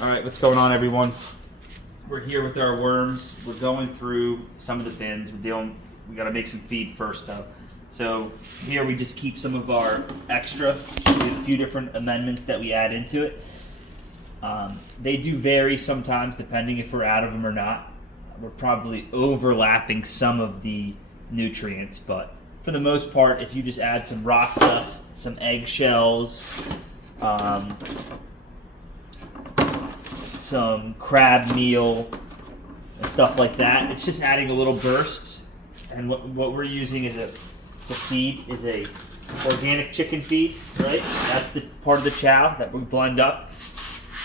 All right, what's going on, everyone? We're here with our worms. We're going through some of the bins. We got to make some feed first, though. So here we just keep some of our extra. We have a few different amendments that we add into it. They do vary sometimes depending if we're out of them or not. We're probably overlapping some of the nutrients, but for the most part, if you just add some rock dust, some eggshells, some crab meal and stuff like that, it's just adding a little burst. And what we're using is to feed is a organic chicken feed, right? That's the part of the chow that we blend up.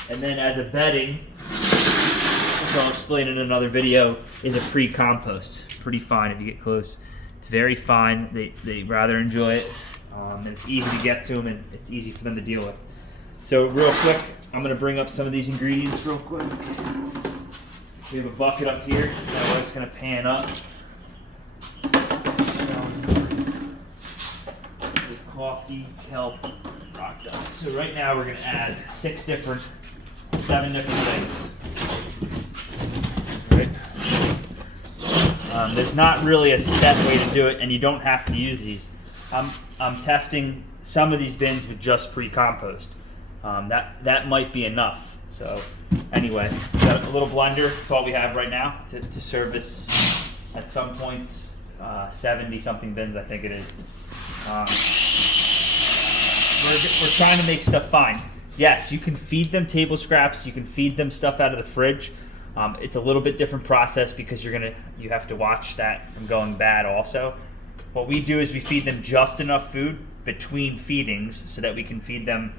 And then as a bedding, which I'll explain in another video, is a pre-compost. Pretty fine if you get close. It's very fine. They rather enjoy it. And it's easy to get to them, and it's easy for them to deal with. So real quick, I'm going to bring up some of these ingredients real quick. We have a bucket up here that we're just going to pan up. With coffee, kelp, rock dust. So right now we're going to add 7 different things. Right. There's not really a set way to do it, and you don't have to use these. I'm testing some of these bins with just pre-compost. That might be enough. So anyway, got a little blender. That's all we have right now to service at some points 70 something bins, I think it is. We're trying to make stuff fine. Yes, you can feed them table scraps. You can feed them stuff out of the fridge. It's a little bit different process because you have to watch that from going bad also. What we do is we feed them just enough food between feedings so that we can feed them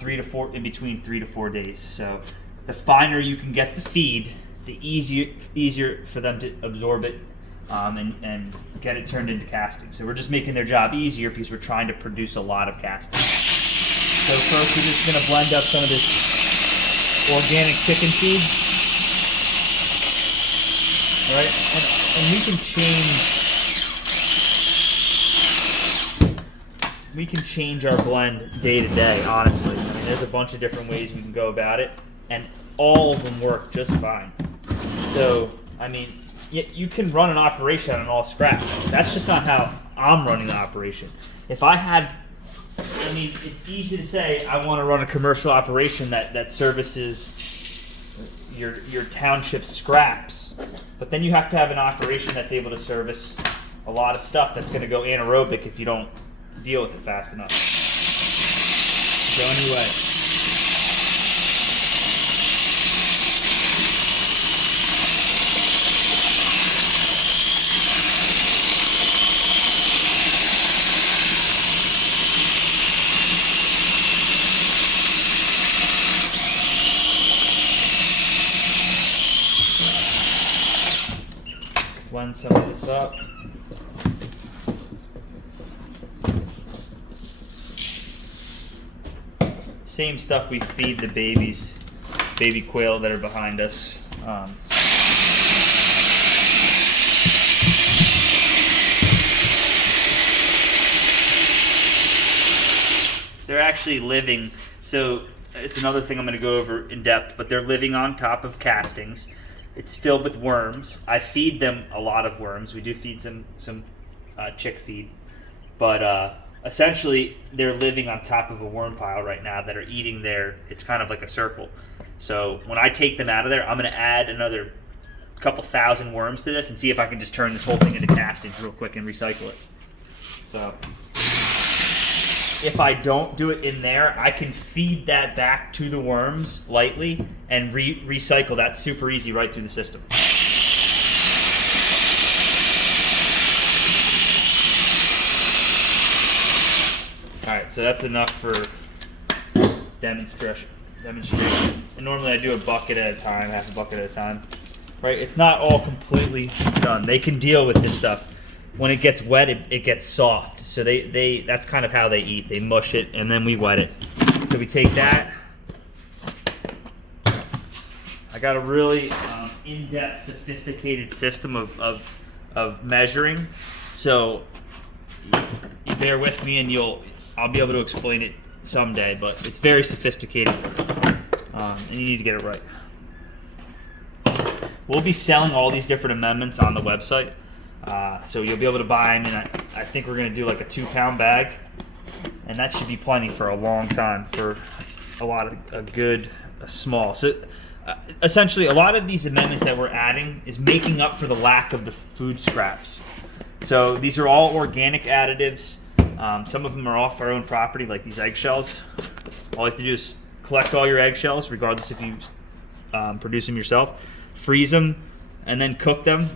3 to 4 in between 3 to 4 days. So the finer you can get the feed, the easier for them to absorb it and get it turned into casting. So we're just making their job easier because we're trying to produce a lot of casting. So first we're just going to blend up some of this organic chicken feed. Right? And we can change our blend day to day, honestly. I mean, there's a bunch of different ways we can go about it, and all of them work just fine. So, I mean, you can run an operation on all scraps. That's just not how I'm running the operation. It's easy to say I want to run a commercial operation that services your township's scraps, but then you have to have an operation that's able to service a lot of stuff that's going to go anaerobic if you don't deal with it fast enough. So anyway, blend some of this up. Same stuff we feed the baby quail that are behind us. They're actually living, so it's another thing I'm going to go over in depth, but they're living on top of castings. It's filled with worms. I feed them a lot of worms. We do feed some chick feed, but essentially they're living on top of a worm pile right now that are eating it's kind of like a circle. So when I take them out of there, I'm going to add another couple thousand worms to this and see if I can just turn this whole thing into castings real quick and recycle it. So if I don't do it in there, I can feed that back to the worms lightly and recycle that super easy right through the system. All right, so that's enough for demonstration. And normally I do a bucket at a time, half a bucket at a time. Right? It's not all completely done. They can deal with this stuff. When it gets wet, it gets soft. So that's kind of how they eat. They mush it and then we wet it. So we take that. I got a really in-depth, sophisticated system of measuring. So you bear with me and I'll be able to explain it someday, but it's very sophisticated, and you need to get it right. We'll be selling all these different amendments on the website, so you'll be able to buy them. And I think we're going to do like a 2-pound bag, and that should be plenty for a long time for a small. So essentially, a lot of these amendments that we're adding is making up for the lack of the food scraps. So these are all organic additives. Some of them are off our own property, like these eggshells. All you have to do is collect all your eggshells, regardless if you produce them yourself, freeze them, and then cook them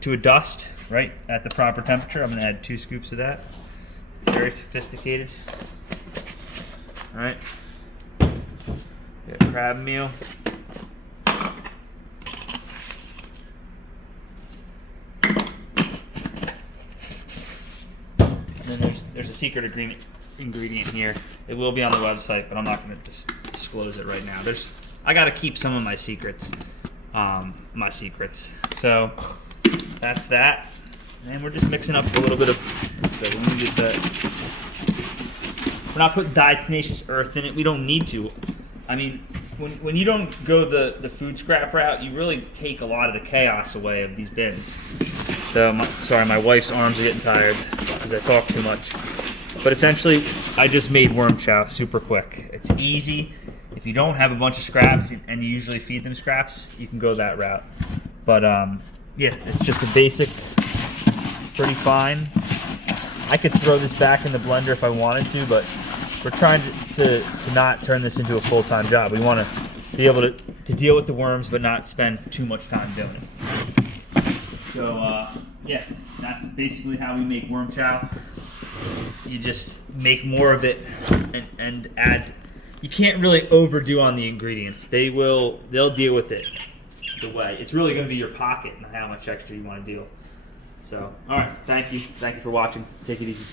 to a dust, right, at the proper temperature. I'm going to add 2 scoops of that. Very sophisticated. All right. Get a crab meal. And then there's a secret ingredient here. It will be on the website, but I'm not going to disclose it right now. I got to keep some of my secrets. So that's that. And we're just mixing up a little bit of. So when we get we're not putting diatomaceous earth in it. We don't need to. I mean, when you don't go the food scrap route, you really take a lot of the chaos away of these bins. So, sorry, my wife's arms are getting tired because I talk too much. But essentially, I just made worm chow super quick. It's easy. If you don't have a bunch of scraps and you usually feed them scraps, you can go that route. But yeah, it's just a basic, pretty fine. I could throw this back in the blender if I wanted to, but we're trying to not turn this into a full-time job. We want to be able to deal with the worms, but not spend too much time doing it. So yeah, that's basically how we make worm chow. You just make more of it and add. You can't really overdo on the ingredients. They'll deal with it the way. It's really going to be your pocket and how much extra you want to deal. So, all right, thank you for watching. Take it easy.